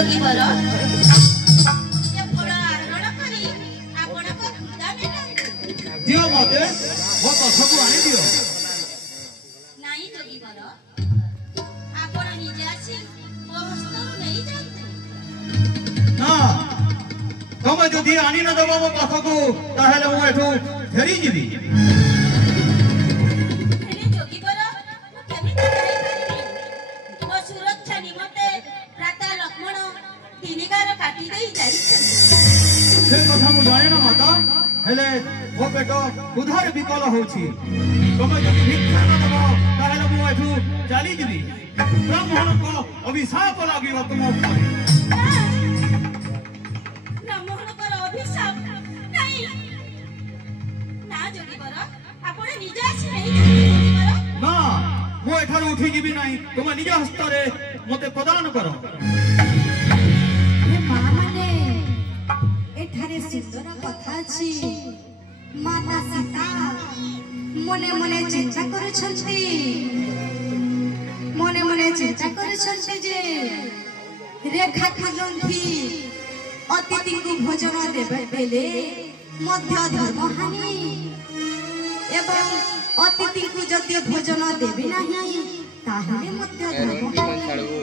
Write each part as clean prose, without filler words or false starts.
जोगी बर दियो मते वो कथकु आनी दियो नाही जोगी बर आपण निजे आसी ओ हस्तरु नहीं जानते ना तमे जदि आनी न दबो मो कथकु ताहेले मु एठु फेरी जिबी हेले जोगी बर मु केमिति जाई पारिबी मो सुरक्षा निमते राता लक्ष्मण तिनिगार काटी देई जाई से कथा मु जाने ना माता हेले वो पेट उधार विकल होछि तमे जदि भिक्षा न दबो ताहेले मु एठु चली जिबी ब्राह्मण को अभिशाप लागिब तुम ऊपर ब्राह्मण को अभिशाप नहीं ना जोगी बर आपण निजे आसी नहीं जोगी बर ना मु एठार उठी जिबी नाही तुम निज हस्तरे मते प्रदान करो हे मां माने एठारे सुंदर कथा अछि माता सीता मने मने चिंता करूछंती मने मने चिंता करूछंती जे रेखा खगंठी अतिथि को भोजन देबे बेले मध्य धर्महानि एवं अतिथि को जति भोजन देबे नाही ताहले मध्य धर्महानि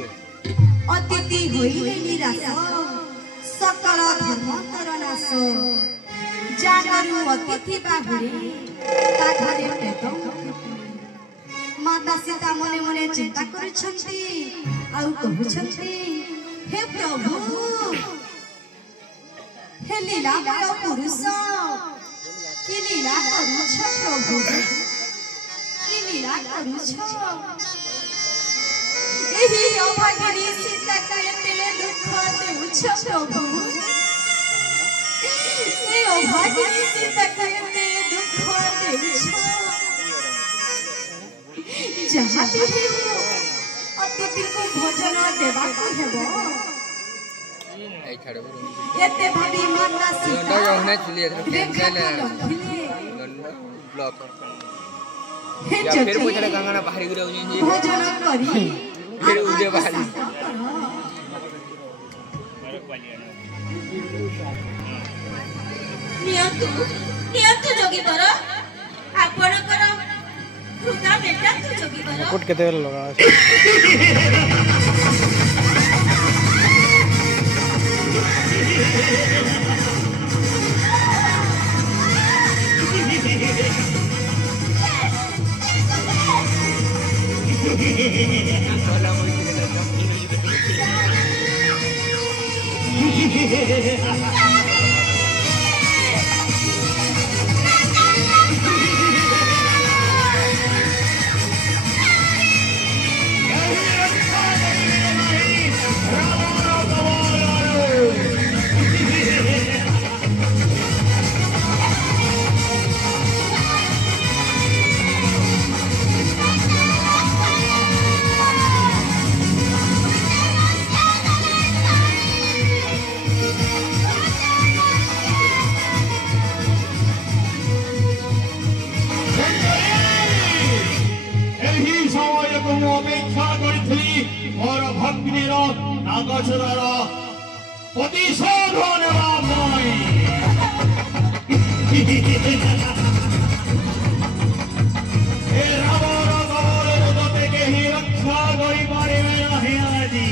अतिथि होइले निराश सकल धर्मांतर नाश जागरु अतिथि बाहुरे ता घरे पेट माता सीता मने मने चिंता करूछंती आउ कहूछंती हे प्रभु हे लीलामय पुरुष कि लीला करूछ प्रभु कि लीला करूछ एही अभागिनी सीता कहते दुख देउछ प्रभु ए अभागिनी सीता कहते दुख देउछ जहाँ भी अतिथि को भोजन देवा को हेबो एते भाभी माता सीता या फिर पूछले गंगाना बाहरी गिरौ जी भोजन करी फिर उदे बाहरी नियंतु जोगी बर आपणकर खुदा बेटा तू जोगी बर कुट केते लगा और भग्निर नागचरार प्रतिशोध नेवा মই ए रावण गौर उदते केहि रक्षा करि पारिबे नाही আজি